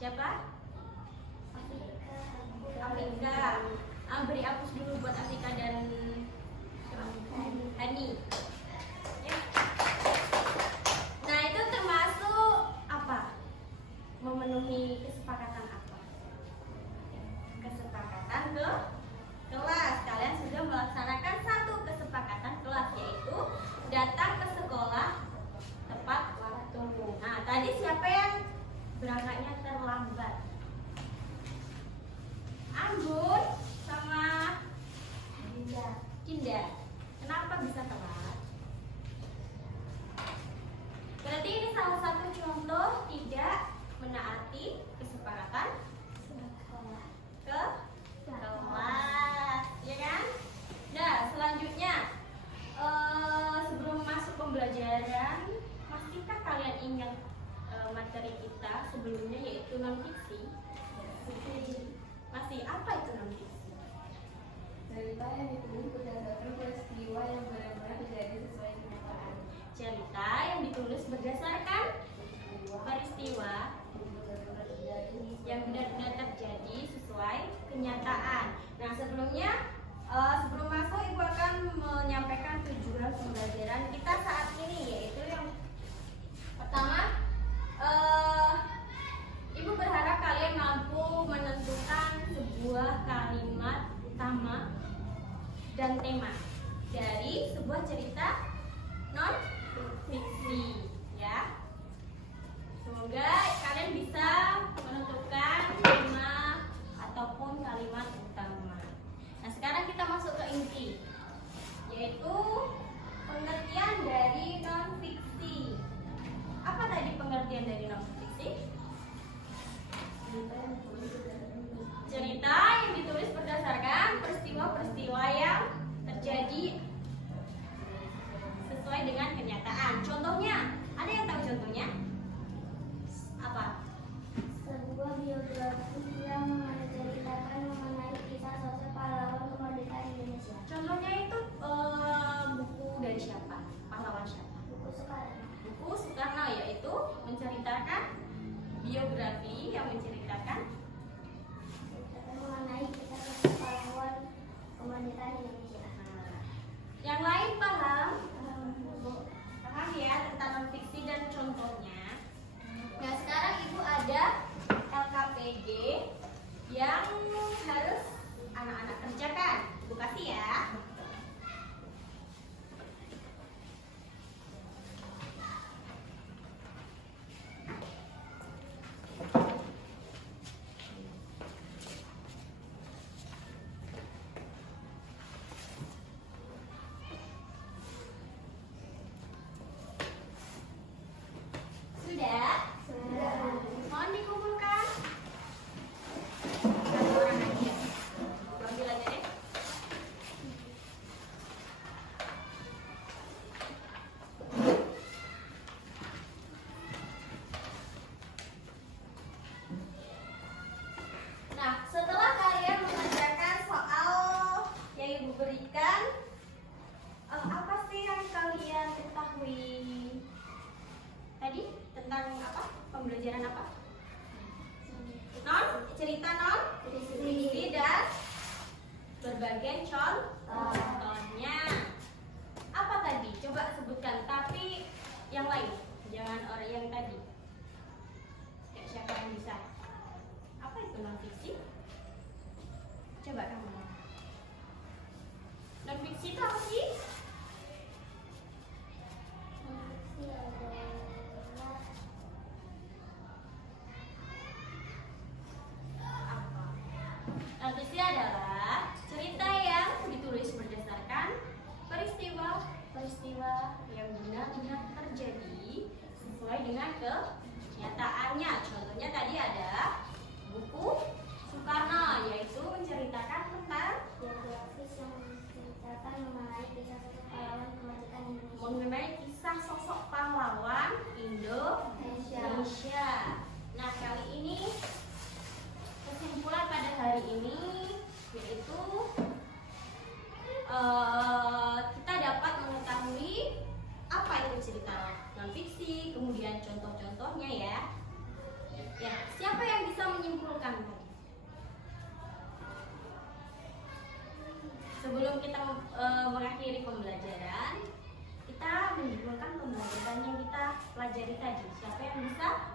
Siapa? Afrika. Beri apus dulu buat Afrika dan Hani. Ya. Nah, itu termasuk apa? Memenuhi kesepakatan apa? Kesepakatan ke kelas. Kalian sudah melaksanakan satu kesepakatan kelas, yaitu datang ke sekolah tepat waktu. Nah, tadi siapa yang berangkatnya terlambat? Anggun sama Dinda. Kenapa bisa telat? Berarti ini salah satu contoh tidak menaati kesepakatan ke kelas, ya kan? Nah, selanjutnya sebelum masuk pembelajaran, masihkah kalian ingat materi kita sebelumnya, yaitu non-fiksi? Masih. Apa itu non-fiksi? Cerita yang ditulis berdasarkan peristiwa yang benar-benar terjadi sesuai kenyataan. Cerita yang ditulis berdasarkan peristiwa yang benar-benar terjadi sesuai kenyataan. Nah, sebelumnya sebelum masuk, Ibu akan menyampaikan tujuan pembelajaran kita saat ini, yaitu yang pertama, Ibu berharap kalian mampu menentukan sebuah kalimat utama dan tema dari sebuah cerita non fiksi, ya. Semoga kalian bisa menentukan tema ataupun kalimat utama. Nah, sekarang kita masuk ke inti, yaitu pengertian dari non fiksi. Apa tadi pengertian dari non fiksi? Cerita yang ditulis berdasarkan peristiwa-peristiwa yang terjadi sesuai dengan kenyataan. Contohnya, ada yang tahu contohnya? Apa? Sebuah biografi yang menceritakan mengenai kisah sosok pahlawan kemerdekaan Indonesia. Contohnya itu buku dari siapa? Pahlawan siapa? Buku Soekarno. Buku Soekarno, yaitu menceritakan biografi yang menceritakan Mengenai kisah sosok pahlawan kemerdekaan Indonesia. Yang lain paham? Paham ya tentang non-fiksi dan contohnya. Nah, sekarang Ibu ada LKPD yang harus anak-anak kerjakan. Ibu kasih ya. Sudah? Mohon dikumpulkan. Satu orang aja. Ibu ambil aja deh. Nah, setelah kalian mengerjakan soal yang Ibu berikan, apa sih yang kalian ketahui tadi tentang apa? Pembelajaran apa? Cerita non fiksi dan berbagai contohnya. Apa tadi? Coba sebutkan, tapi yang lain, jangan orang yang tadi. Siapa yang bisa? Apa itu non fiksi? Coba kamu. Non fiksi itu apa sih? Fiksi adalah Non-fiksi adalah cerita yang ditulis berdasarkan peristiwa yang benar-benar terjadi sesuai dengan kenyataannya. Contohnya tadi ada buku Soekarno, yaitu menceritakan tentang biografis yang menceritakan mengenai kisah sosok pahlawan kemerdekaan Indonesia. mengenai kisah sosok pahlawan Indonesia. Nah, kali ini kesimpulan pada hari ini yaitu kita dapat mengetahui apa itu cerita non fiksi, kemudian contoh-contohnya ya. pelajari tadi? Siapa yang bisa